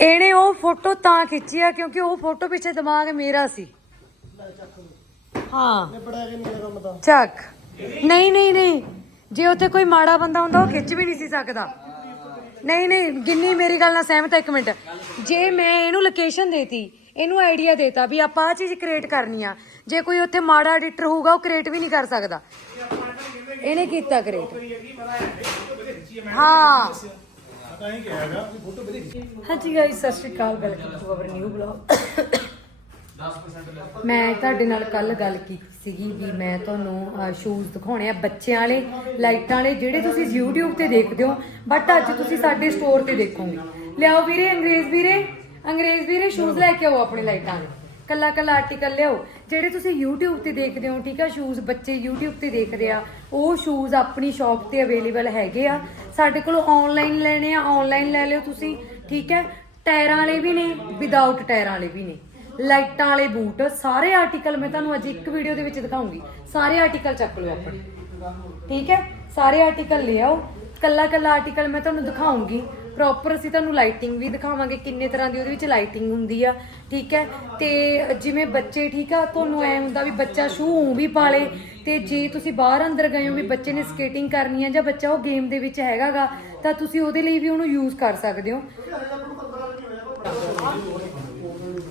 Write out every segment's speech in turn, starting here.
ਇਹਨੇ ਉਹ ਫੋਟੋ ਤਾਂ ਖਿੱਚੀ ਆ ਕਿਉਂਕਿ ਉਹ ਫੋਟੋ ਪਿੱਛੇ ਦਿਮਾਗ ਮੇਰਾ ਸੀ। ਹਾਂ। ਬੜਾ ਕਿ ਨਹੀਂ ਕੰਮ ਤਾਂ ਚੱਕ। ਨਹੀਂ ਨਹੀਂ ਨਹੀਂ। ਜੇ ਉੱਥੇ ਕੋਈ ਮਾੜਾ ਬੰਦਾ ਹੁੰਦਾ, ਉਹ ਖਿੱਚ ਵੀ ਨਹੀਂ ਸੀ ਸਕਦਾ। ਨਹੀਂ ਨਹੀਂ, ਗਿੰਨੀ, ਮੇਰੀ ਗੱਲ ਨਾਲ ਸਹਿਮਤ ਹੈ ਇੱਕ ਮਿੰਟ। ਜੇ ਮੈਂ ਇਹਨੂੰ ਲੋਕੇਸ਼ਨ ਦੇਤੀ, ਇਹਨੂੰ ਆਈਡੀਆ ਦੇਤਾ ਵੀ ਆਪਾਂ ਆ ਚੀਜ਼ ਕ੍ਰੀਏਟ ਕਰਨੀ ਆ, ਜੇ ਕੋਈ ਉੱਥੇ ਮਾੜਾ ਐਡੀਟਰ ਹੋਊਗਾ, ਉਹ ਕ੍ਰੀਏਟ ਵੀ ਨਹੀਂ ਕਰ ਸਕਦਾ। ਇਹਨੇ ਕੀਤਾ ਕ੍ਰੀਏਟ ਹਾਂ। ਹਾਂਜੀ ਗਾਇਸ ਸਤਿ ਸ਼੍ਰੀ ਅਕਾਲ welcome to our new blog ਮੈਂ ਤੁਹਾਡੇ ਨਾਲ ਕੱਲ ਗੱਲ ਕੀਤੀ ਸੀਗੀ ਵੀ ਮੈਂ ਤੁਹਾਨੂੰ ਸ਼ੂਜ਼ ਦਿਖਾਉਣੇ ਆ ਬੱਚਿਆਂ ਵਾਲੇ, ਲਾਈਟਾਂ ਵਾਲੇ, ਜਿਹੜੇ ਤੁਸੀਂ YouTube ਤੇ ਦੇਖਦੇ ਹੋ ਬਟ ਅੱਜ ਤੁਸੀਂ ਸਾਡੇ ਸਟੋਰ ਤੇ ਦੇਖੋਗੇ। ਲਿਆਓ ਵੀਰੇ, ਅੰਗਰੇਜ਼ ਵੀਰੇ ਅੰਗਰੇਜ਼ ਵੀਰੇ ਸ਼ੂਜ਼ ਲੈ ਕੇ ਆਓ ਆਪਣੇ ਲਾਈਟਾਂ ਦੇ ਕੱਲਾ ਕੱਲਾ ਆਰਟੀਕਲ ਲਿਆਓ। ਜਿਹੜੇ ਤੁਸੀਂ YouTube ਤੇ ਦੇਖਦੇ ਹੋ, ਠੀਕ ਆ ਸ਼ੂਜ਼ ਬੱਚੇ YouTube ਤੇ ਦੇਖਦੇ ਆ, ਉਹ ਸ਼ੂਜ਼ ਆਪਣੀ ਸ਼ਾਪ ਤੇ ਅਵੇਲੇਬਲ ਹੈਗੇ ਆ। ਸਾਡੇ ਕੋਲ ਆਨਲਾਈਨ ਲੈਣੇ ਆ ਆਨਲਾਈਨ ਲੈ ਲਿਓ ਤੁਸੀਂ, ਠੀਕ ਹੈ। ਟਾਇਰਾਂ ਵਾਲੇ ਵੀ ਨੇ ਵਿਦਆਊਟ ਟਾਇਰਾਂ ਵਾਲੇ ਵੀ ਨੇ। ਲਾਈਟਾਂ ਵਾਲੇ ਬੂਟ, ਸਾਰੇ ਆਰਟੀਕਲ ਮੈਂ ਤੁਹਾਨੂੰ ਅੱਜ ਇੱਕ ਵੀਡੀਓ ਦੇ ਵਿੱਚ ਦਿਖਾਉਂਗੀ। ਸਾਰੇ ਆਰਟੀਕਲ ਚੱਕ ਲਓ ਆਪਣੇ। ਠੀਕ ਹੈ, ਸਾਰੇ ਆਰਟੀਕਲ ਲੈ ਆਓ। ਕੱਲਾ ਕੱਲਾ ਆਰਟੀਕਲ ਮੈਂ ਤੁਹਾਨੂੰ ਦਿਖਾਉਂਗੀ। ਪ੍ਰੋਪਰ ਅਸੀਂ ਤੁਹਾਨੂੰ ਲਾਈਟਿੰਗ ਵੀ ਦਿਖਾਵਾਂਗੇ ਕਿੰਨੇ ਤਰ੍ਹਾਂ ਦੀ ਉਹਦੇ ਵਿੱਚ ਲਾਈਟਿੰਗ ਹੁੰਦੀ ਆ, ਠੀਕ ਹੈ? ਤੇ ਜਿਵੇਂ ਬੱਚੇ, ਠੀਕ ਆ, ਤੁਹਾਨੂੰ ਐ ਹੁੰਦਾ ਵੀ ਬੱਚਾ ਸ਼ੂ ਵੀ ਪਾ ਤੇ ਜੇ ਤੁਸੀਂ ਬਾਹਰ ਅੰਦਰ ਗਏ ਹੋ ਵੀ ਬੱਚੇ ਨੇ ਸਕੇਟਿੰਗ ਕਰਨੀ ਆ ਜਾਂ ਬੱਚਾ ਉਹ ਗੇਮ ਦੇ ਵਿੱਚ ਹੈਗਾਗਾ, ਤਾਂ ਤੁਸੀਂ ਉਹਦੇ ਲਈ ਵੀ ਉਹਨੂੰ ਯੂਜ਼ ਕਰ ਸਕਦੇ ਹੋ।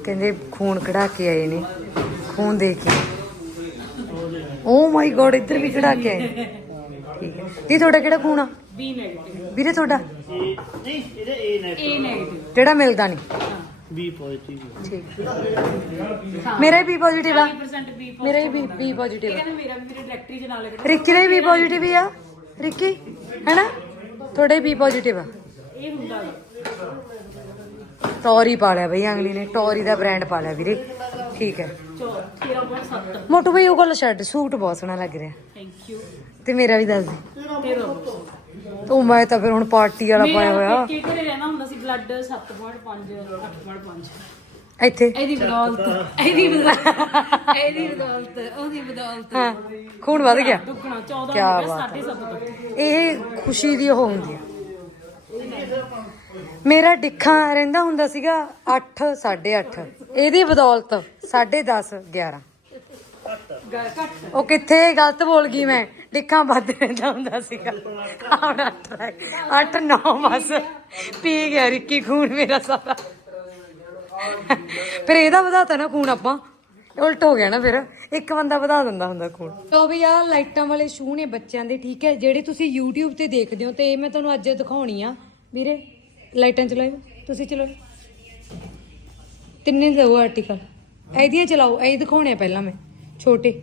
ਕਹਿੰਦੇ ਖੂਨ ਕਢਾ ਕੇ ਆਏ ਨੇ, ਖੂਨ ਦੇ ਕੇ। ਓ ਮਾਈ ਗੋਡ ਇੱਧਰ ਵੀ ਕਢਾ ਕੇ ਆਏ ਠੀਕ ਹੈ। ਦੀ ਤੁਹਾਡਾ ਕਿਹੜਾ ਖੂਨ ਆ? ਬੀ ਨੈਗੇਟਿਵ ਵੀਰੇ ਤੁਹਾਡਾ? ਇਹ ਨਹੀਂ ਇਹਦੇ ਏ ਨੇ ਏ ਨੈਗੇਟਿਵ ਜਿਹੜਾ ਮਿਲਦਾ ਨਹੀਂ? ਬੀ ਪੋਜ਼ਿਟਿਵ ਠੀਕ। ਮੇਰਾ ਵੀ ਬੀ ਪੋਜ਼ਿਟਿਵ ਆ 50% ਬੀ ਮੇਰਾ ਵੀ ਬੀ ਪੋਜ਼ਿਟਿਵ ਆ। ਕਹਿੰਦਾ ਮੇਰਾ ਵੀ ਮੇਰੇ ਡਾਇਰੈਕਟਰੀ ਦੇ ਨਾਲ ਲੱਗਦਾ ਰਿੱਕੀ ਦਾ ਵੀ ਪੋਜ਼ਿਟਿਵ ਹੀ ਆ। ਰਿੱਕੀ ਹੈਨਾ? ਤੁਹਾਡੇ ਵੀ ਪੋਜ਼ਿਟਿਵ ਆ। ਇਹ ਹੁੰਦਾ ਵਾ। ਟੌਰੀ ਪਾ ਲਿਆ ਬਈ ਅਗਲੀ ਨੇ ਟੌਰੀ ਦਾ ਬ੍ਰਾਂਡ ਪਾ ਲਿਆ ਵੀਰੇ। ਠੀਕ ਹੈ। ਚੋ 13.7 ਮੋਟੂ ਬਈ ਉਹ ਕੋਲ ਸ਼ਰਟ ਸੂਟ ਬਹੁਤ ਸੋਹਣਾ ਲੱਗ ਰਿਹਾ। ਥੈਂਕ ਯੂ ਤੇ ਮੇਰਾ ਵੀ ਦੱਸ ਦੇ। 13 ਤੂੰ ਮੈਂ ਤਾਂ ਫਿਰ ਹੁਣ ਪਾਰਟੀ ਵਾਲਾ ਪਾਇਆ ਹੋਇਆ। ਕੀ ਘਰੇ ਰਹਿਣਾ ਹੁੰਦਾ ਸੀ ਬਲੱਡ 7.5 8.5 ਇੱਥੇ? ਇਹਦੀ ਬਦੌਲਤ ਇਹਦੀ ਬਦੌਲਤ ਇਹਦੀ ਬਦੌਲਤ ਉਹਦੀ ਬਦੌਲਤ। ਖੂਨ ਵੱਧ ਗਿਆ। ਦੁੱਗਣਾ 14 ਕਿਆ ਹੋ ਗਿਆ ਬਾਤ 7.5 ਤੋਂ। ਇਹ ਖੁਸ਼ੀ ਦੀ ਉਹ ਹੁੰਦੀ ਆ ਮੇਰਾ ਡਿੱਖਾਂ ਰਹਿੰਦਾ ਹੁੰਦਾ ਸੀਗਾ 8 8.5 ਇਹਦੀ ਬਦੌਲਤ 10.5 11 ਗ- ਘੱਟ। ਉਹ ਕਿੱਥੇ ਗਲਤ ਬੋਲ ਗਈ ਮੈਂ? ਡਿੱਖਾਂ ਵੱਧ ਰਹਿੰਦਾ ਹੁੰਦਾ ਸੀਗਾ। ਹੁਣ 8 9 ਬਸ। ਪੀ ਗਿਆ ਰਿੱਕੀ ਖੂਨ ਮੇਰਾ ਸਾਰਾ। ਫਿਰ ਇਹਦਾ ਵਧਾਤਾ ਨਾ ਖੂਨ ਆਪਾਂ। ਉਲਟ ਹੋ ਗਿਆ ਨਾ ਫਿਰ। ਇੱਕ ਬੰਦਾ ਵਧਾ ਦਿੰਦਾ ਹੁੰਦਾ ਖੂਨ। ਤੋ ਵੀ ਆ ਲਾਈਟਾਂ ਵਾਲੇ ਸ਼ੂ ਨੇ ਬੱਚਿਆਂ ਦੇ, ਠੀਕ ਹੈ? ਜਿਹੜੇ ਤੁਸੀਂ YouTube ਤੇ ਦੇਖਦੇ ਹੋ, ਤੇ ਇਹ ਮੈਂ ਤੁਹਾਨੂੰ ਅੱਜ ਦਿਖਾਉਣੀ ਆ। ਵੀਰੇ, ਲਾਈਟਾਂ ਚਲਾਇਓ। ਤੁਸੀਂ ਚਲਾਓ। ਤਿੰਨੇ ਦੋ ਆਰਟੀਕਲ ਇਹਦੀਆਂ ਚਲਾਓ। ਇਹ ਦਿਖਾਉਣੇ ਆ ਪਹਿਲਾਂ ਮੈਂ। ਛੋਟੇ।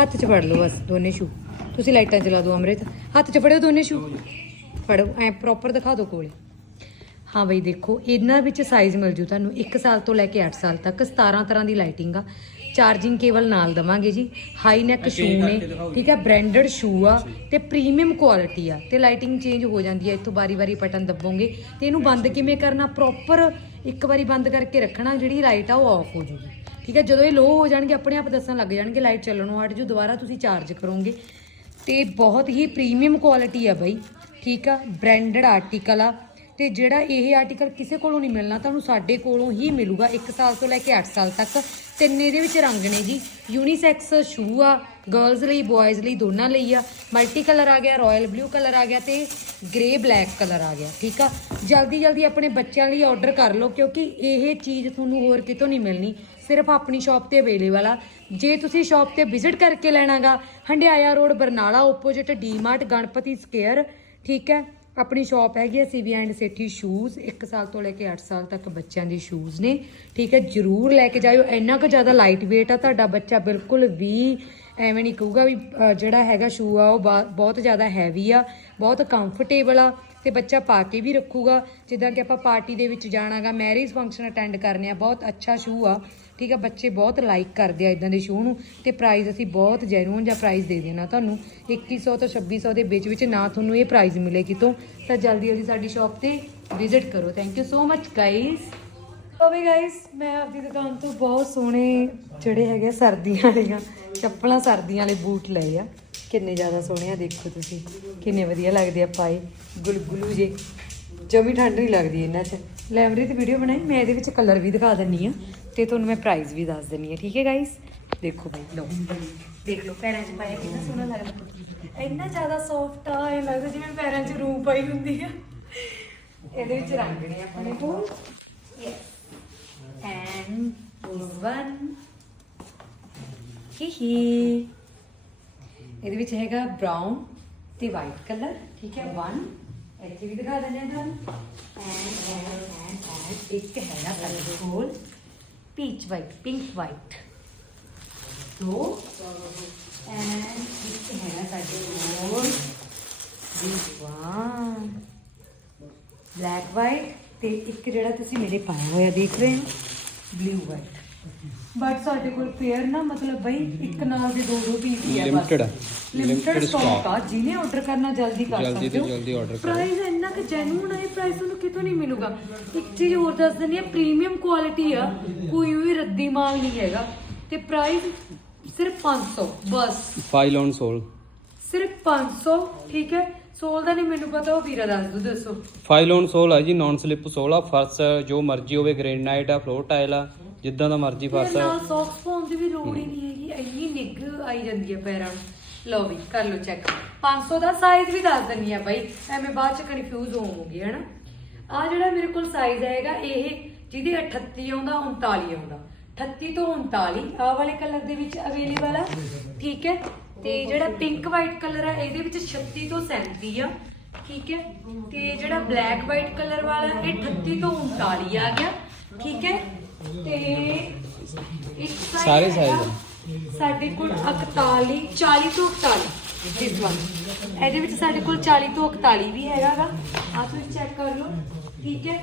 ਹੱਥ 'ਚ ਫੜ ਲਓ ਬਸ ਦੋਨੇ ਸ਼ੂ ਤੁਸੀਂ ਲਾਈਟਾਂ ਚਲਾ ਦਿਓ ਅੰਮ੍ਰਿਤ। ਹੱਥ 'ਚ ਫੜਿਓ ਦੋਨੇ ਸ਼ੂ ਫੜੋ ਐ ਪ੍ਰੋਪਰ ਦਿਖਾ ਦਿਓ ਕੋਲੇ। ਹਾਂ ਬਈ ਦੇਖੋ ਇਹਨਾਂ ਵਿੱਚ ਸਾਈਜ਼ ਮਿਲ ਜੂ ਤੁਹਾਨੂੰ। 1 ਸਾਲ ਤੋਂ ਲੈ ਕੇ 8 ਸਾਲ ਤੱਕ 17 ਤਰ੍ਹਾਂ ਦੀ ਲਾਈਟਿੰਗ ਆ। ਚਾਰਜਿੰਗ ਕੇਬਲ ਨਾਲ ਦਵਾਂਗੇ ਜੀ। ਹਾਈ ਨੈਕ ਸ਼ੂ ਨੇ ਠੀਕ ਹੈ ਬ੍ਰਾਂਡਡ ਸ਼ੂ ਆ ਤੇ ਪ੍ਰੀਮੀਅਮ ਕੁਆਲਿਟੀ ਆ ਤੇ ਲਾਈਟਿੰਗ ਚੇਂਜ ਹੋ ਜਾਂਦੀ ਹੈ ਇੱਥੋਂ ਬਾਰੀ-ਬਾਰੀ ਬਟਨ ਦੱਬੋਗੇ ਤੇ ਇਹਨੂੰ ਬੰਦ ਕਿਵੇਂ ਕਰਨਾ? ਪ੍ਰੋਪਰ ਇੱਕ ਵਾਰੀ ਬੰਦ ਕਰਕੇ ਰੱਖਣਾ ਜਿਹੜੀ ਲਾਈਟ ਆ ਉਹ ਆਫ ਹੋ ਜੂਗੀ। ਠੀਕ ਹੈ? ਜਦੋਂ ਇਹ ਲੋ ਹੋ ਜਾਣਗੇ, ਆਪਣੇ ਆਪ ਦੱਸਣ ਲੱਗ ਜਾਣਗੇ ਲਾਈਟ ਚੱਲਣੋਂ ਹਟ ਜੂ ਦੁਬਾਰਾ ਤੁਸੀਂ ਚਾਰਜ ਕਰੋਗੇ। ਤੇ ਬਹੁਤ ਹੀ ਪ੍ਰੀਮੀਅਮ ਕੁਆਲਿਟੀ ਆ ਬਾਈ, ਠੀਕ ਆ? ਬ੍ਰਾਂਡਡ ਆਰਟੀਕਲ ਆ। ਤੇ ਜਿਹੜਾ ਇਹ ਆਰਟੀਕਲ ਕਿਸੇ ਕੋਲੋਂ ਨਹੀਂ ਮਿਲਣਾ, ਤੁਹਾਨੂੰ ਸਾਡੇ ਕੋਲੋਂ ਹੀ ਮਿਲੂਗਾ 1 ਸਾਲ ਤੋਂ ਲੈ ਕੇ 8 ਸਾਲ ਤੱਕ। ਤਿੰਨ ਇਹਦੇ ਵਿੱਚ ਰੰਗ ਨੇ ਜੀ। ਯੂਨੀਸੈਕਸ ਸ਼ੂ ਆ ਗਰਲਜ਼ ਲਈ ਬॉयਜ਼ ਲਈ, ਦੋਨਾਂ ਲਈ ਆ। ਮਲਟੀ ਕਲਰ ਆ ਗਿਆ ਰਾਇਲ ਬਲੂ ਕਲਰ ਆ ਗਿਆ ਤੇ ਗ੍ਰੇ ਬਲੈਕ ਕਲਰ ਆ ਗਿਆ, ਠੀਕ ਆ? ਜਲਦੀ ਜਲਦੀ ਆਪਣੇ ਬੱਚਿਆਂ ਲਈ ਆਰਡਰ ਕਰ ਲਓ, ਕਿਉਂਕਿ ਇਹ ਚੀਜ਼ ਤੁਹਾਨੂੰ ਹੋਰ ਕਿਤੋਂ ਨਹੀਂ ਮਿਲਣੀ। ਸਿਰਫ ਆਪਣੀ ਸ਼ਾਪ ਤੇ ਅਵੇਲੇਬਲ ਆ। ਜੇ ਤੁਸੀਂ ਸ਼ਾਪ ਤੇ ਵਿਜ਼ਿਟ ਕਰਕੇ ਲੈਣਾਗਾ, Handiaya road, Barnala opposite DMart Ganpati square ਠੀਕ ਹੈ? ਆਪਣੀ ਸ਼ਾਪ ਹੈਗੀ ਹੈ ਸੀਵੀ ਐਂਡ ਸੇਠੀ ਸ਼ੂਜ਼ 1 ਸਾਲ ਤੋਂ ਲੈ ਕੇ 8 ਸਾਲ ਤੱਕ ਬੱਚਿਆਂ ਦੇ ਸ਼ੂਜ਼ ਨੇ। ਠੀਕ ਹੈ? ਜਰੂਰ ਲੈ ਕੇ ਜਾਇਓ। ਇੰਨਾ ਕੁ ਜ਼ਿਆਦਾ ਲਾਈਟ weight ਆ ਤੁਹਾਡਾ ਬੱਚਾ ਬਿਲਕੁਲ ਵੀ ਐਵੇਂ ਨਹੀਂ ਕਹੂਗਾ ਵੀ ਜਿਹੜਾ ਹੈਗਾ ਸ਼ੂ ਆ, ਉਹ ਬਹੁਤ ਜ਼ਿਆਦਾ ਹੈਵੀ ਆ, ਬਹੁਤ ਕੰਫਰਟੇਬਲ ਆ ਤੇ ਬੱਚਾ ਪਾ ਕੇ ਵੀ ਰੱਖੂਗਾ। ਜਿੱਦਾਂ ਕਿ ਆਪਾਂ ਪਾਰਟੀ ਦੇ ਵਿੱਚ ਜਾਣਾਗਾ ਮੈਰਿਜ ਫੰਕਸ਼ਨ ਅਟੈਂਡ ਕਰਨੇ ਆ, ਬਹੁਤ ਅੱਛਾ ਸ਼ੂ ਆ। ਠੀਕ ਆ, ਬੱਚੇ ਬਹੁਤ ਲਾਈਕ ਕਰਦੇ ਆ ਇਦਾਂ ਦੇ ਸ਼ੋਅ ਨੂੰ ਤੇ ਪ੍ਰਾਈਜ਼ ਅਸੀਂ ਬਹੁਤ ਜੈਨੂਨ ਜਿਹਾ ਪ੍ਰਾਈਸ ਦੇ ਦੇਣਾ ਤੁਹਾਨੂੰ। 2100 ਤੋਂ 2600 ਦੇ ਵਿੱਚ ਵਿੱਚ ਨਾ ਤੁਹਾਨੂੰ ਇਹ ਪ੍ਰਾਈਜ਼ ਮਿਲੇ ਕਿਤੋਂ। ਤਾਂ ਜਲਦੀ ਜਲਦੀ ਸਾਡੀ ਸ਼ਾਪ ਤੇ ਵਿਜ਼ਿਟ ਕਰੋ। Thank you so much guys ਓਵੇ ਗਾਇਸ ਮੈਂ ਆਪਦੀ ਦੁਕਾਨ ਤੋਂ ਬਹੁਤ ਸੋਹਣੇ ਜਿਹੜੇ ਹੈਗੇ ਸਰਦੀਆਂ ਵਾਲੀਆਂ ਚੱਪਲਾਂ ਸਰਦੀਆਂ ਵਾਲੇ ਬੂਟ ਲਏ ਆ। ਕਿੰਨੇ ਜ਼ਿਆਦਾ ਸੋਹਣੇ ਆ, ਦੇਖੋ ਤੁਸੀਂ। ਕਿੰਨੇ ਵਧੀਆ ਲੱਗਦੇ ਆ ਪਾਏ। ਗੁਲਗੁਲੂ ਜੇ। ਜਮੀ ਠੰਡ ਨਹੀਂ ਲੱਗਦੀ ਇਹਨਾਂ 'ਚ। ਲੈਮਰੀ 'ਤੇ ਵੀਡੀਓ ਬਣਾਈ? ਮੈਂ ਇਹਦੇ ਵਿੱਚ ਕਲਰ ਵੀ ਦਿਖਾ ਦਿੰਨੀ ਆ। ਤੇ ਤੁਹਾਨੂੰ ਮੈਂ ਪ੍ਰਾਈਸ ਵੀ ਦੱਸ ਦਿੰਨੀ ਆ ਠੀਕ ਹੈ ਗਾਇਸ ਦੇਖੋ ਬਾਈ, ਲਓ। ਦੇਖ ਲਓ, ਪੈਰਾਂ 'ਚ ਪਾਇਆ ਕਿੰਨਾ ਸੋਹਣਾ ਲੱਗਦਾ। ਇੰਨਾ ਜ਼ਿਆਦਾ ਸੌਫਟ ਆ, ਇਹ ਲੱਗਦਾ ਜਿਵੇਂ ਪੈਰਾਂ 'ਚ ਰੂਹ ਪਾਈ ਹੁੰਦੀ ਆ। ਇਹਦੇ ਵਿੱਚ ਰੰਗ ਆਪਣੇ ਕੋਲ ਯੈਸ ਐਂਡ this ਹੀ ਹੀ ਇਹਦੇ ਵਿੱਚ ਹੈਗਾ ਬ੍ਰਾਊਨ ਤੇ ਵਾਈਟ ਕਲਰ ਠੀਕ ਹੈ? 1 ਇੱਥੇ ਵੀ ਦਿਖਾ ਦਿੰਦੇ ਹਾਂ ਤੁਹਾਨੂੰ। ਐਂਡ ਐਂਡ ਐਂਡ ਇੱਕ ਹੈਗਾ ਸਾਡੇ ਕੋਲ ਪੀਚ ਵਾਈਟ ਪਿੰਕ ਵਾਈਟ ਦੋ ਐਂਡ ਇੱਕ ਹੈਗਾ ਸਾਡੇ ਕੋਲ this one ਬਲੈਕ ਵਾਈਟ ਤੇ ਇੱਕ ਜਿਹੜਾ ਤੁਸੀਂ ਮੇਰੇ ਪਾਇਆ ਹੋਇਆ ਦੇਖ ਰਹੇ ਹੋ ਬਲੂ ਵਾਈਟ ਬਟ ਸਾਡੇ ਕੋਲ ਪੇਅਰ ਨਾ ਮਤਲਬ ਬਈ ਇੱਕ ਨਾਲ ਦੇ ਦੋ ਦੋ ਪੀਸ ਹੀ ਆ Limited ਆ। ਲਿਮਟਿਡ Limited ਸਟਾਕ stock ਆ। ਜਿਹਨੇ ਆਰਡਰ ਕਰਨਾ ਜਲਦੀ ਕਰ ਜਲਦੀ ਸਕਦੇ ਤੋਂ ਹੋ। ਜਲਦੀ order ਕਰੋ। ਪ੍ਰਾਈਸ ਇੰਨਾ ਕਿ ਜੈਨੂਨ ਹੈ ਪ੍ਰਾਈਸ ਤੁਹਾਨੂੰ ਕਿਤੋਂ ਨਹੀਂ ਮਿਲੂਗਾ। ਇੱਕ ਚੀਜ਼ ਹੋਰ ਦੱਸ ਦਿੰਦੀ ਆ ਪ੍ਰੀਮੀਅਮ ਕੁਆਲਿਟੀ ਆ। ਕੋਈ ਵੀ ਰੱਦੀ ਮਾਲ ਨਹੀਂ ਹੈਗਾ। ਤੇ ਪ੍ਰਾਈਸ ਸਿਰਫ 500 ਬਸ। ਫਾਈਲ ਔਨ ਸੋਲ ਸਿਰਫ 500 ਠੀਕ ਹੈ? ਸੋਲ ਦਾ ਨਹੀਂ ਮੈਨੂੰ ਪਤਾ ਉਹ ਵੀਰਾ ਦੱਸ ਦੋ ਦੱਸੋ। ਫਾਈਲ ਔਨ ਸੋਲ ਆ ਜੀ ਨਾਨ ਸਲਿਪ ਸੋਲ ਆ। ਫਰਸ਼ ਜੋ ਮਰਜ਼ੀ ਹੋਵੇ ਗ੍ਰੇਨਾਈਟ ਆ ਫਲੋਰ ਟਾਇਲ ਆ। ਜਿੱਦਾਂ ਦਾ ਮਰਜ਼ੀ ਆ ਨਾਲ ਸੌਕਸ ਪਾਉਣ ਦੀ ਵੀ ਲੋੜ ਹੀ ਨਹੀਂ ਹੈਗੀ ਇੰਨੀ ਨਿੱਘ ਆਈ ਜਾਂਦੀ ਹੈ ਪੈਰਾਂ ਨੂੰ। ਲਓ ਵੀ ਕਰ ਲਓ ਚੈੱਕ 500 ਦਾ ਸਾਈਜ਼ ਵੀ ਦੱਸ ਦਿੰਨੀ ਆ ਬਾਈ ਐਵੇਂ ਬਾਅਦ ਚ ਕਨਫਿਊਜ਼ ਹੋਵੋਗੇ ਹਨਾ? ਆ ਜਿਹੜਾ ਮੇਰੇ ਕੋਲ ਸਾਈਜ਼ ਆਏਗਾ ਇਹ ਜਿਹਦੇ 38 ਆਉਂਦਾ 39 ਆਉਂਦਾ। 38 ਤੋਂ 39 ਆਹ ਵਾਲੇ ਕਲਰ ਦੇ ਵਿੱਚ ਅਵੇਲੇਬਲ ਆ ਠੀਕ ਹੈ? ਤੇ ਜਿਹੜਾ ਪਿੰਕ ਵਾਈਟ ਕਲਰ ਆ ਇਹਦੇ ਵਿੱਚ 36 ਤੋਂ 37 ਆ ਠੀਕ ਹੈ? ਤੇ ਜਿਹੜਾ ਬਲੈਕ ਵਾਈਟ ਕਲਰ ਵਾਲਾ ਇਹ 38 ਤੋਂ 39 ਆ ਗਿਆ ਠੀਕ ਹੈ? ਤੇ ਇੱਕ size ਸਾਰੇ ਹੈਗਾ ਸਾਡੇ ਕੋਲ 41 40 ਤੋਂ 41 this one ਇਹਦੇ ਵਿੱਚ ਸਾਡੇ ਕੋਲ 40 ਤੋਂ 41 ਵੀ ਹੈਗਾਗਾ। ਆ ਤੁਸੀਂ ਚੈੱਕ ਕਰ ਲਓ ਠੀਕ ਹੈ?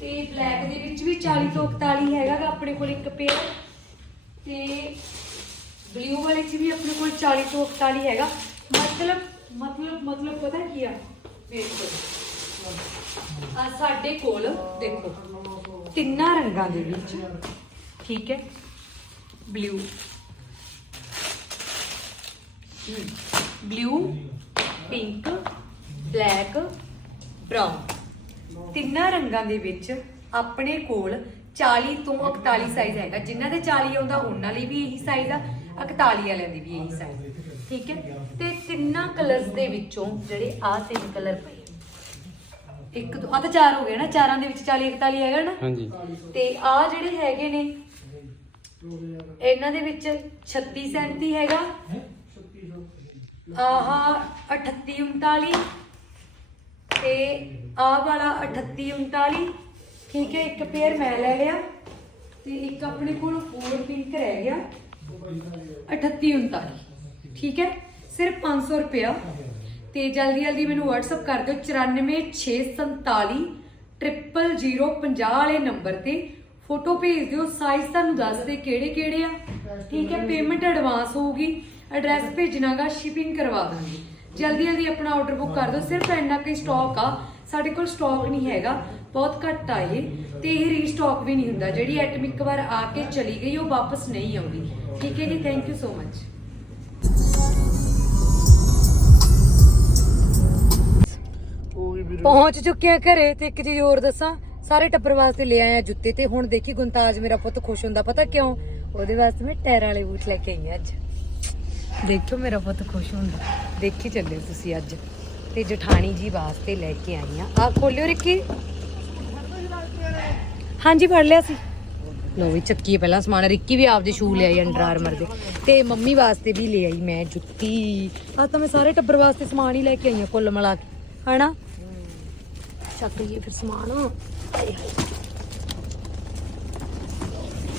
ਤੇ ਬਲੈਕ ਦੇ ਵਿੱਚ ਵੀ 40 ਤੋਂ 41 ਹੈਗਾਗਾ ਆਪਣੇ ਕੋਲ ਇੱਕ ਪੇਅਰ ਤੇ ਬਲੂ ਵਾਲੇ 'ਚ ਵੀ ਆਪਣੇ ਕੋਲ 40 ਤੋਂ 41 ਹੈਗਾ। ਮਤਲਬ ਮਤਲਬ ਮਤਲਬ ਪਤਾ ਕੀ ਆ? ਵੇਖੋ ਆ ਸਾਡੇ ਕੋਲ ਦੇਖੋ, ਤਿੰਨਾਂ ਰੰਗਾਂ ਦੇ ਵਿੱਚ, ਠੀਕ ਹੈ blue blue pink black brown ਤਿੰਨਾਂ ਰੰਗਾਂ ਦੇ ਵਿੱਚ ਆਪਣੇ ਕੋਲ 40 ਤੋਂ 41 ਸਾਈਜ਼ ਹੈਗਾ। ਜਿਨ੍ਹਾਂ ਦੇ 40 ਆਉਂਦਾ, ਉਹਨਾਂ ਲਈ ਵੀ ਇਹੀ ਸਾਈਜ਼ ਆ 41 ਵਾਲਿਆਂ ਦੀ ਵੀ ਇਹੀ ਸਾਈਜ਼ ਠੀਕ ਹੈ? ਤੇ ਤਿੰਨਾਂ ਕਲਰਸ ਦੇ ਵਿੱਚੋਂ ਜਿਹੜੇ ਆ ਤਿੰਨ ਕਲਰ ਪਏ ਇੱਕ ਦੋ ਆ ਤਾਂ ਚਾਰ ਹੋ ਗਏ ਨਾ ਚਾਰਾਂ ਦੇ ਵਿੱਚ 40 41 ਹੈਗਾ ਨਾ। ਹਾਂਜੀ। ਤੇ ਆ ਜਿਹੜੇ ਹੈਗੇ ਨੇ ਇਹਨਾਂ ਦੇ ਵਿੱਚ 36 37 ਹੈਗਾ। ਆਹ 38 39 ਤੇ ਆਹ ਵਾਲਾ 38 39 ਠੀਕ ਹੈ ਇੱਕ ਪੇਅਰ ਮੈਂ ਲੈ ਲਿਆ ਤੇ ਇੱਕ ਆਪਣੇ ਕੋਲ ਹੋਰ ਪਿੰਕ ਰਹਿ ਗਿਆ। 38 39 ਠੀਕ ਹੈ ਸਿਰਫ 500 ਰੁਪਇਆ। ਤੇ ਜਲਦੀ ਜਲਦੀ ਮੈਨੂੰ WhatsApp ਕਰ ਦਿਓ 94647 00050 ਵਾਲੇ ਨੰਬਰ ਤੇ। ਫੋਟੋ ਭੇਜ ਦਿਓ ਸਾਈਜ਼ ਤੁਹਾਨੂੰ ਦੱਸ ਦੇ ਕਿਹੜੇ ਕਿਹੜੇ ਆ। ਠੀਕ ਹੈ ਪੇਮੈਂਟ ਐਡਵਾਂਸ ਹੋਊਗੀ ਐਡਰੈਸ ਭੇਜਣਾਗਾ ਸ਼ਿਪਿੰਗ ਕਰਵਾ ਦਾਂਗੇ। ਜਲਦੀ ਜਲਦੀ ਆਪਣਾ ਆਰਡਰ ਬੁੱਕ ਕਰ ਦਿਓ, ਸਿਰਫ ਇੰਨਾ ਕੁ ਸਟਾਕ ਆ, ਸਾਡੇ ਕੋਲ ਸਟਾਕ ਨਹੀਂ ਹੈਗਾ, ਬਹੁਤ ਘੱਟ ਆ ਇਹ। ਤੇ ਇਹ ਰੀਸਟਾਕ ਵੀ ਨਹੀਂ ਹੁੰਦਾ, ਜਿਹੜੀ ਆਈਟਮ ਇੱਕ ਵਾਰ ਆ ਕੇ ਚਲੀ ਗਈ, ਉਹ ਵਾਪਸ ਨਹੀਂ ਆਉਂਦੀ। ਠੀਕ ਹੈ ਜੀ ਥੈਂਕ ਯੂ ਸੋ ਮਚ ਉਹ ਵੀਰੇ। ਪਹੁੰਚ ਚੁੱਕੇ ਆ ਘਰੇ ਤੇ ਇੱਕ ਚੀਜ਼ ਹੋਰ ਦੱਸਾਂ, ਸਾਰੇ ਟੱਬਰ ਵਾਸਤੇ ਲੈ ਆਏ ਆ ਜੁੱਤੇ ਤੇ। ਹੁਣ ਦੇਖੀ ਗੁੰਤਾਜ ਮੇਰਾ ਪੁੱਤ ਖੁਸ਼ ਹੁੰਦਾ, ਪਤਾ ਕਿਉਂ? ਉਹਦੇ ਵਾਸਤੇ ਮੈਂ ਟਾਇਰ ਵਾਲੇ ਬੂਟ ਲੈ ਕੇ ਆਈ ਆ ਅੱਜ। ਦੇਖਿਓ ਮੇਰਾ ਪੁੱਤ ਖੁਸ਼ ਹੁੰਦਾ। ਦੇਖੀ ਚੱਲਿਓ ਤੁਸੀਂ ਅੱਜ। ਤੇ ਜਠਾਣੀ ਜੀ ਵਾਸਤੇ ਲੈ ਕੇ ਆਈ ਆ। ਆ ਖੋਲਿਓ ਰਿੱਕੀ। ਹਾਂਜੀ, ਫੜ ਲਿਆ ਸੀ। ਲੋ ਵੀ ਚੱਕੀ ਪਹਿਲਾਂ ਸਮਾਨ। ਰਿੱਕੀ ਵੀ ਆਪਦੇ ਸ਼ੂ ਲੈ ਆਈ ਅੰਡਰ ਆਰਮਰ ਦੇ। ਤੇ ਮੰਮੀ ਵਾਸਤੇ ਵੀ ਲੈ ਆਈ ਮੈਂ ਜੁੱਤੀ। ਆ ਤਾਂ ਮੈਂ ਸਾਰੇ ਟੱਬਰ ਵਾਸਤੇ ਸਮਾਨ ਹੀ ਲੈ ਕੇ ਆਈ ਆ, ਕੁੱਲ ਮਿਲਾ ਕੇ। ਹਨਾ? ਚੱਕ ਲਈਏ ਫਿਰ ਸਮਾਨ। ਹਾਏ।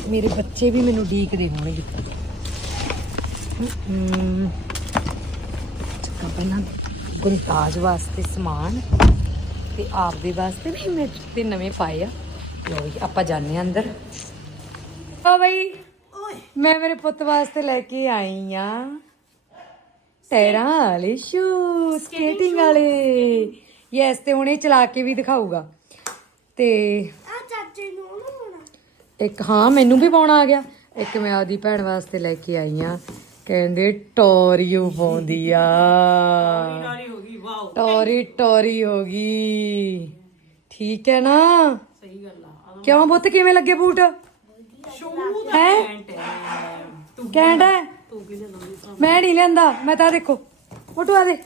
ਮੇਰੇ ਬੱਚੇ ਵੀ ਮੈਨੂੰ ਡੀਕਦੇ ਹੋਣਗੇ। ਹਮ, ਚੱਕਾਂ ਪਹਿਲਾਂ ਗੁੰਤਾਜ ਵਾਸਤੇ ਸਮਾਨ ਤੇ ਆਪਦੇ ਵਾਸਤੇ ਵੀ ਮੈਂ ਜੁੱਤੇ ਨਵੇਂ ਪਾਏ ਆ। ਲਓ ਜੀ ਆਪਾਂ ਜਾਂਦੇ ਆ ਅੰਦਰ। ਆ ਬਈ ਮੈਂ ਮੇਰੇ ਪੁੱਤ ਵਾਸਤੇ ਲੈ ਕੇ ਆਈ ਆ। ਟੈਰਾਂ ਵਾਲੇ ਸ਼ੂ ਸਕੇਟਿੰਗ ਵਾਲੇ। ਯੈਸ ਤੇ ਹੁਣ ਇਹ ਚਲਾ ਕੇ ਵੀ ਦਿਖਾਊਗਾ। ਤੇ ਆ ਚਾਚੇ ਨੂੰ ਨਾ ਹੋਣਾ ਇੱਕ ਹਾਂ ਮੈਨੂੰ ਵੀ ਪਾਉਣਾ ਆ ਗਿਆ। ਇੱਕ ਮੈਂ ਆਦੀ ਭੈਣ ਵਾਸਤੇ ਲੈ ਕੇ ਆਈ ਆ। ਕਹਿੰਦੇ ਟੋਰੀਓ ਪਾਉਂਦੀ ਆ ਟੋਰੀ ਟੋਰੀ ਹੋ ਗਈ। ਠੀਕ ਹੈ ਨਾ? ਸਹੀ ਗੱਲ ਆ। ਕਿਉਂ ਬੁੱਤ ਕਿਵੇਂ ਲੱਗੇ ਬੂਟ? ਹੈ? ਕੈਂਟ ਹੈ। ਮੈਂ ਨਹੀਂ ਲੈਂਦਾ। ਮੈਂ ਤਾਂ ਦੇਖੋ ਫੋਟੋ ਆ ਦੇ।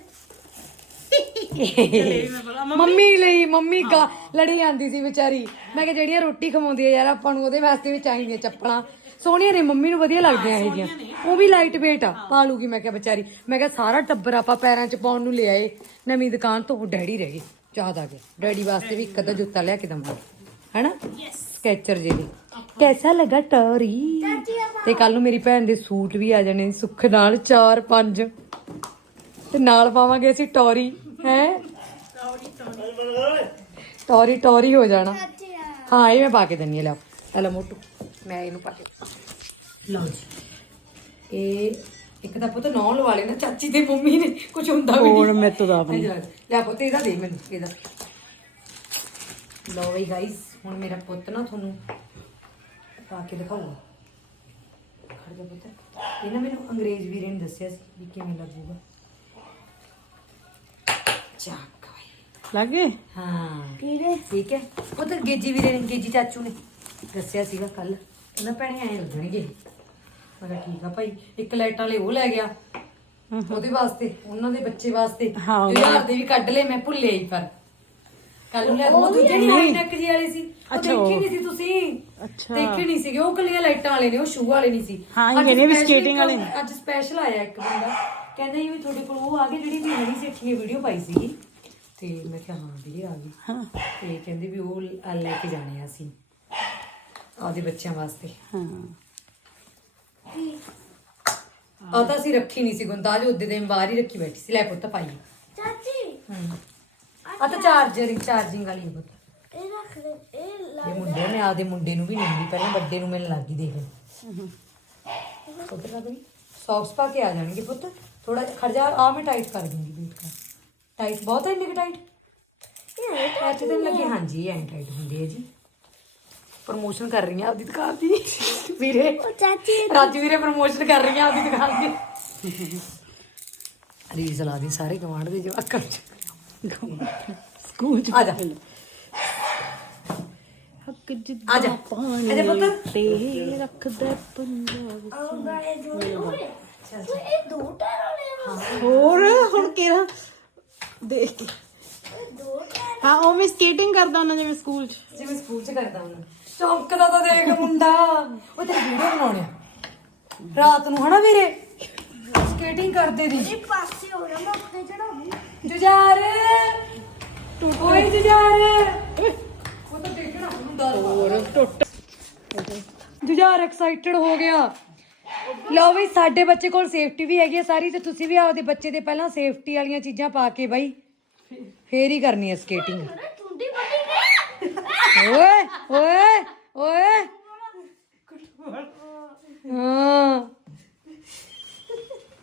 ਮੰਮੀ ਲਈ ਮੰਮੀ ਕਾ ਲੜੀ ਜਾਂਦੀ ਸੀ ਵਿਚਾਰੀ। ਮੈਂ ਕਿਹਾ ਜਿਹੜੀਆਂ ਰੋਟੀ ਖਵਾਉਂਦੀ ਆ ਯਾਰ ਆਪਾਂ ਨੂੰ ਉਹਦੇ ਵਾਸਤੇ ਵੀ ਚਾਹੀਦੀਆਂ ਚੱਪਲਾਂ। ਸੋਹਣੀਆਂ ਨੇ ਮੰਮੀ ਨੂੰ ਵਧੀਆ ਲੱਗਦੀਆਂ ਇਹ ਜੀਆਂ ਉਹ ਵੀ ਲਾਈਟ weight ਆ ਪਾ ਲੂਗੀ ਮੈਂ ਕਿਹਾ ਵਿਚਾਰੀ। ਮੈਂ ਕਿਹਾ ਸਾਰਾ ਟੱਬਰ ਆਪਾਂ ਪੈਰਾਂ 'ਚ ਪਾਉਣ ਨੂੰ ਲੈ ਆਏ ਨਵੀਂ ਦੁਕਾਨ ਤੋਂ ਉਹ ਡੈਡੀ ਰਹਿ ਗਏ ਯਾਦ ਆ ਗਿਆ ਡੈਡੀ ਵਾਸਤੇ ਵੀ ਇੱਕ ਅੱਧਾ ਜੁੱਤਾ ਲਿਆ ਕੇ ਦਵਾਂਗੇ। ਹੈਨਾ? ਸਕੈਚਰ ਜਿਹੇ। ਦੇ ਕੈਸਾ ਲੱਗਾ ਟੌਰੀ ਤੇ ਕੱਲ ਨੂੰ ਮੇਰੀ ਭੈਣ ਦੇ ਸੂਟ ਵੀ ਆ ਜਾਣੇ ਸੁੱਖ ਨਾਲ 4 5 ਤੇ ਨਾਲ ਪਾਵਾਂਗੇ ਅਸੀਂ ਟੌਰੀ ਹੈ ਟੌਰੀ ਟੌਰੀ ਹੋ ਜਾਣਾ। ਹਾਂ ਇਹ ਮੈਂ ਪਾ ਕੇ ਦਿੰਨੀ ਆ ਲਓ ਹਲੋ ਮੋਟੂ। ਮੈਂ ਇਹਨੂੰ ਪਾ ਕੇ ਲਓ ਜੀ। ਇਹ ਇੱਕ ਤਾਂ ਪੁੱਤ ਨੌ ਲਵਾ ਲੈਣਾ ਚਾਚੀ ਤੇ ਮੰਮੀ ਨੇ। ਕੁਝ ਹੁੰਦਾ ਵੀ ਨਹੀਂ। ਹੋਰ ਮੈਂ ਤਾਂ ਦਾ ਨਹੀਂ। ਲੈ ਪੁੱਤ ਇਹਦਾ ਦੇ ਮੈਨੂੰ ਇਹਦਾ। ਲਓ ਬਈ ਗਾਇਸ ਹੁਣ ਮੇਰਾ ਪੁੱਤ ਨਾ ਤੁਹਾਨੂੰ ਪਾ ਕੇ ਦਿਖਾਊਗਾ। ਖੜ ਜਾ ਪੁੱਤ। ਇਹ ਨਾ ਮੈਨੂੰ ਅੰਗਰੇਜ਼ ਵੀਰੇ ਨੇ ਦੱਸਿਆ ਸੀ ਵੀ ਕਿਵੇਂ ਲੱਗੂਗਾ। ਬਈ ਲੱਗੇ? ਹਾਂ। ਠੀਕ ਹੈ। ਤਾਂ ਗੇਜੀ ਵੀਰੇ ਨੇ ਗੇਜੀ ਚਾਚੂ ਨੇ। ਦੱਸਿਆ ਸੀਗਾ ਕੱਲ ਕਹਿੰਦਾ ਭੈਣੇ ਐਂ ਲੱਗਣਗੇ। ਮੈਂ ਕਿਹਾ ਠੀਕ ਆ ਭਾਈ। ਇੱਕ ਲਾਈਟ ਵਾਲੇ ਉਹ ਲੈ ਗਿਆ। ਉਹਦੇ ਵਾਸਤੇ ਉਹਨਾਂ ਦੇ ਬੱਚੇ ਵਾਸਤੇ। ਹਾਂ, ਦੇ ਵੀ ਕੱਢ ਲਏ ਮੈਂ ਭੁੱਲੇ ਹੀ ਪਰ। ਕੱਲ ਨੂੰ ਲੈ ਉਹ ਦੂਜੇ ਨਹੀਂ। ਹਾਈ ਨੈਕ ਜੀ ਵਾਲੇ ਸੀ। ਉਹ ਅੱਛਾ, ਦੇਖੇ ਉਹ। ਨਹੀਂ ਸੀ ਤੁਸੀਂ। ਅੱਛਾ। ਦੇਖੇ ਨਹੀਂ ਸੀਗੇ। ਉਹ ਕੱਲੀਆਂ ਲਾਈਟਾਂ ਵਾਲੇ ਨੇ ਉਹ ਸ਼ੂ ਵਾਲੇ ਨਹੀਂ ਸੀ। ਹਾਂ, ਇਹ ਅੱਜ ਕਹਿੰਦੇ ਵੀ special skating ਇੱਕ- ਵਾਲੇ ਨੇ। ਅੱਜ ਸਪੈਸ਼ਲ ਆਇਆ ਇੱਕ ਬੰਦਾ। ਕਹਿੰਦਾ ਜੀ ਵੀ ਤੁਹਾਡੇ ਕੋਲ ਉਹ ਆ ਗਏ ਜਿਹੜੀ ਵੀ ਨਵੀਂ ਸੇਠੀ ਨੇ ਵੀਡੀਓ ਪਾਈ ਸੀ ਤੇ ਮੈਂ ਕਿਹਾ ਹਾਂ ਵੀਰੇ ਆ ਗਈ। ਹਾਂ। ਤੇ ਕਹਿੰਦੇ ਵੀ ਉਹ ਲ- ਲੈ ਕੇ ਜਾਣੇ ਆ ਅਸੀਂ ਆਪਦੇ ਬੱਚਿਆਂ ਵਾਸਤੇ। ਹਾਂ। ਆ ਤਾਂ ਅਸੀਂ ਰੱਖੀ ਨਹੀਂ ਸੀ ਗੁੰਦਾਜ ਉਹਦੇ ਦੇ ਬਾਹਰ ਹੀ ਰੱਖੀ ਬੈਠੀ ਸੀ। ਲੈ ਪੁੱਤ ਪਾਈ ਚਾਚੀ। ਹੂੰ। ਆ ਤਾਂ ਚਾਰਜਰ ਚਾਰਜਿੰਗ ਵਾਲੀ ਹੈ ਪੁੱਤ। ਇਹ ਰੱਖ ਲੈ ਇਹ ਲਾ ਇਹ ਮੁੰਡੇ ਨੇ ਆਪਦੇ ਮੁੰਡੇ ਨੂੰ ਵੀ ਨਹੀਂ ਮਿਲੀ ਪਹਿਲਾਂ ਵੱਡੇ ਨੂੰ ਮੈਨੂੰ ਲੱਗੀ ਦੇਖ ਲੱਗ ਗਈ ਸੌਕਸ ਪਾ ਕੇ ਆ ਜਾਣਗੇ ਪੁੱਤ। ਥੋੜਾ ਖੜ ਜਾ ਆ ਮੈਂ ਟਾਈਟ ਕਰ ਦੂੰਗੀ ਵੇਟ ਕਰ। ਟਾਈਟ ਬਹੁਤ ਹੈ ਇੰਨੇ ਟਾਈਟ ਇਹ ਟਾਈਟ ਤੇ ਲੱਗੇ ਹਾਂਜੀ ਐਂ ਟਾਈਟ ਹੁੰਦੇ ਆ ਜੀ। ਪ੍ਰਮੋਸ਼ਨ ਕਰ ਰਹੀ ਆ ਆਪਦੀ ਦੁਕਾਨ ਦੀ। ਵੀਰੇ ਉਹ ਚਾਚੀ ਰਾਜੂ ਵੀਰੇ ਪ੍ਰਮੋਸ਼ਨ ਕਰ ਰਹੀ ਆ ਆਪਦੀ ਦੁਕਾਨ ਦੀ। ਰੀਸ ਲਾ ਦੀ ਸਾਰੇ ਗਵਾਂਢ ਦੇ ਜੋ ਅੱਕੜ ਸਕੂਲ ਚ ਆ ਜਾ। ਹੱਕ ਜਿੱਦਾਂ ਜਾ। ਅਜੇ ਪੁੱਤ। ਤੇ ਰੱਖਦਾ ਪੰਜਾਬ ਆਉਂਦਾ ਇਹ ਦੋ ਟਾਇਰ ਵਾਲੇ ਹੋਰ ਹੁਣ ਕਿਹੜਾ ਦੇਖ ਕੇ। ਹਾਂ ਉਹ ਮੈਂ ਸਕੇਟਿੰਗ ਕਰਦਾ ਹੁੰਦਾ ਜਿਵੇਂ ਸਕੂਲ ਚ। ਜਿਵੇਂ ਸਕੂਲ ਚ ਕਰਦਾ ਹੁਣ ਚੌਂਕਦਾ ਤਾਂ ਦੇਖ ਮੁੰਡਾ। ਉਹ ਤੇਰੀ ਵੀਡੀਓ ਬਣਾਉਣੇ ਆ। ਰਾਤ ਨੂੰ ਹਨਾ ਵੀਰੇ? ਸਕੇਟਿੰਗ ਕਰਦੇ ਦੀ। ਇਹ ਪਾਸੇ ਹੋ ਰਿਹਾ ਮੈਂ ਉੱਤੇ ਚੜਾਉਂਗੀ ਜੁਝਾਰ। ਓਏ ਜੁਝਾਰ। ਉਹ ਤਾਂ ਦੇਖਣਾ ਡਰ ਹੋਰ ਟੁੱਟ। ਜੁਝਾਰ ਐਕਸਾਈਟਡ ਹੋ ਗਿਆ। ਲਓ ਵੀ ਸਾਡੇ ਬੱਚੇ ਕੋਲ ਸੇਫਟੀ ਵੀ ਹੈਗੀ ਹੈ ਸਾਰੀ ਤੇ ਤੁਸੀਂ ਵੀ ਆਪਦੇ ਬੱਚੇ ਦੇ ਪਹਿਲਾਂ ਸੇਫਟੀ ਵਾਲੀਆਂ ਚੀਜ਼ਾਂ ਪਾ ਕੇ ਬਾਈ ਫੇਰ ਹੀ ਕਰਨੀ ਹੈ ਸਕੇਟਿੰਗ ਬੱਟੀ ਓਏ ਓਏ ਓਏ। ਹਾਂ।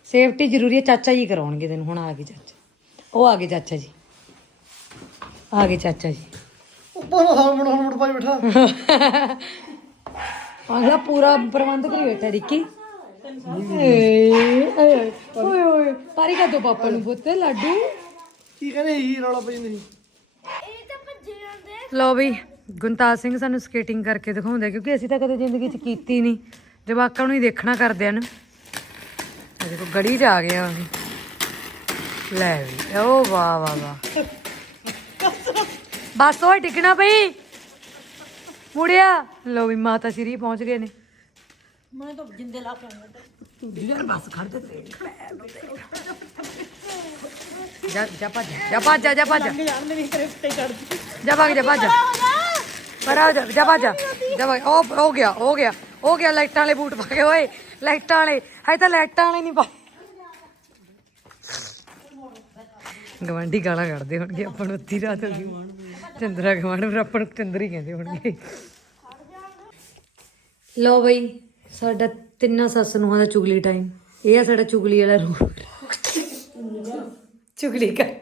ਸੇਫਟੀ ਜ਼ਰੂਰੀ ਹੈ ਚਾਚਾ ਜੀ ਕਰਾਉਣਗੇ ਤੈਨੂੰ ਹੁਣ ਆ ਗਏ ਚਾਚਾ। ਉਹ ਆ ਗਏ ਚਾਚਾ ਜੀ। ਆ ਗਏ ਚਾਚਾ ਜੀ। ਉੱਪਰ ਹਾਲ ਮੜ ਹਾਲ ਮੜ ਪਾਈ ਬੈਠਾ। ਆਗਾ ਪੂਰਾ ਪ੍ਰਬੰਧ ਕਰੀ ਬੈਠਾ ਰਿੱਕੀ। ਏ, ਓਏ ਓਏ ਓਏ ਪਾਰੀ ਕਰ ਦੋ ਪਾਪਾ ਨੂੰ ਪੁੱਤ ਲਾਡੂ ਕੀ ਕਹਿੰਦੇ ਹੀ ਰੌਲਾ ਪਈ ਨਹੀਂ ਇਹ ਤਾਂ ਭੱਜੇ ਜਾਂਦੇ ਲਓ ਬਈ ਗੁੰਤਾਜ ਸਿੰਘ ਸਾਨੂੰ ਸਕੇਟਿੰਗ ਕਰਕੇ ਦਿਖਾਉਂਦਾ ਕਿਉਂਕਿ ਅਸੀਂ ਤਾਂ ਕਦੇ ਜ਼ਿੰਦਗੀ 'ਚ ਕੀਤੀ ਨਹੀਂ ਜਵਾਕਾਂ ਨੂੰ ਹੀ ਦੇਖਣਾ ਕਰਦੇ ਹਨ। ਆ ਦੇਖੋ ਗੜੀ 'ਚ ਆ ਗਏ ਆ ਅਸੀਂ। ਲੈ ਵੀ ਓ ਵਾਹ ਵਾਹ ਵਾਹ। ਬਸ ਓਏ ਟਿਕਣਾ ਪਈ। ਮੁੜਿਆ। ਲਓ ਵੀ ਮਾਤਾ ਸ਼੍ਰੀ ਪਹੁੰਚ ਗਏ ਨੇ। ਮੈਂ ਤਾਂ ਜਿੰਦੇ ਲਾ ਕੇ ਯਾਰ ਬਸ ਖੜ ਦੇ ਜਾ ਜਾ ਭੱਜ ਜਾ ਭੱਜ ਜਾ ਭੱਜ। ਜਾਣਦੇ ਨਹੀਂ ਕਰੇ ਉੱਤੇ ਚੜਦੀ ਜਾ ਭਾਗ ਜਾ ਭੱਜ। ਜਾ ਪਰ ਆ ਜਾ ਜਾ ਭੱਜ। ਜਾ ਜਾ ਭਾਗ ਉਹ ਹੋ ਗਿਆ ਹੋ ਗਿਆ ਹੋ ਗਿਆ ਲਾਈਟਾਂ ਵਾਲੇ ਬੂਟ ਪਾ ਕੇ ਓਏ ਲਾਈਟਾਂ ਵਾਲੇ। ਹਾਏ ਤਾਂ ਲਾਈਟਾਂ ਵਾਲੇ ਨਹੀਂ ਪਾਏ ਗਵਾਂਢੀ ਗਾਲਾਂ ਕੱਢਦੇ ਹੋਣਗੇ ਆਪਾਂ ਨੂੰ ਅੱਧੀ ਰਾਤ ਹੋ ਗਈ। ਚੰਦਰਾ ਗਵਾਂਢ ਫਿਰ ਆਪਾਂ ਨੂੰ ਚੰਦਰ ਹੀ ਕਹਿੰਦੇ ਹੋਣਗੇ। ਲਓ ਬਈ ਸਾਡਾ ਤਿੰਨਾਂ ਸੱਸ ਨੂੰਹਾਂ ਦਾ ਚੁਗਲੀ ਟਾਈਮ ਇਹ ਆ ਸਾਡਾ ਚੁਗਲੀ ਵਾਲਾ ਰੂਮ ਚੁਗਲੀ ਕਰ।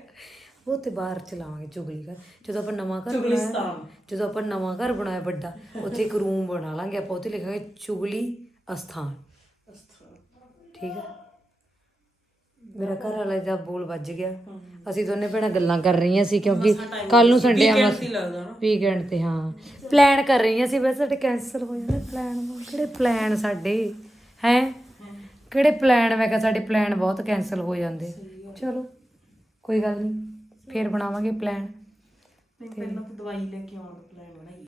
ਉਹ ਤੇ ਬਾਹਰ ਚਲਾਵਾਂਗੇ ਚੁਗਲੀ ਕਰ। ਜਦੋਂ ਆਪਾਂ ਨਵਾਂ ਘਰ ਬਣਾਇਆ ਜਦੋਂ ਆਪਾਂ ਨਵਾਂ ਘਰ ਬਣਾਇਆ ਵੱਡਾ ਉੱਥੇ ਇੱਕ ਰੂਮ ਬਣਾ ਲਾਂਗੇ। ਆਪਾਂ ਉੱਥੇ ਲਿਖਾਂਗੇ ਚੁਗਲੀ ਅਸਥਾਨ। ਠੀਕ ਹੈ ਮੇਰਾ ਘਰ ਵਾਲਾ ਦਾ ਬੋਲ ਵੱਜ ਗਿਆ। ਅਸੀਂ ਦੋਨੇ ਭੈਣਾਂ ਗੱਲਾਂ ਕਰ ਰਹੀਆਂ ਸੀ ਕਿਉਂਕਿ ਕੱਲ ਨੂੰ ਸੰਡੇ ਆ ਮਸ ਵੀਕਐਂਡ ਤੇ ਹਾਂ। ਪਲਾਨ ਕਰ ਰਹੀਆਂ ਸੀ। ਵੈਸੇ ਸਾਡੇ ਕੈਨਸਲ ਹੋ ਜਾਂਦੇ ਪਲਾਨ ਕਿਹੜੇ ਪਲਾਨ ਸਾਡੇ? ਹੈ? ਕਿਹੜੇ ਪਲਾਨ ਮੈਂ ਕਿਹਾ ਸਾਡੇ ਪਲਾਨ ਬਹੁਤ ਕੈਨਸਲ ਹੋ ਜਾਂਦੇ। ਚਲੋ ਕੋਈ ਗੱਲ ਨਹੀਂ। ਫੇਰ ਬਣਾਵਾਂਗੇ ਪਲਾਨ ਪਹਿਲਾਂ ਤਾਂ ਦਵਾਈ ਲੈ ਕੇ ਆਉਣ।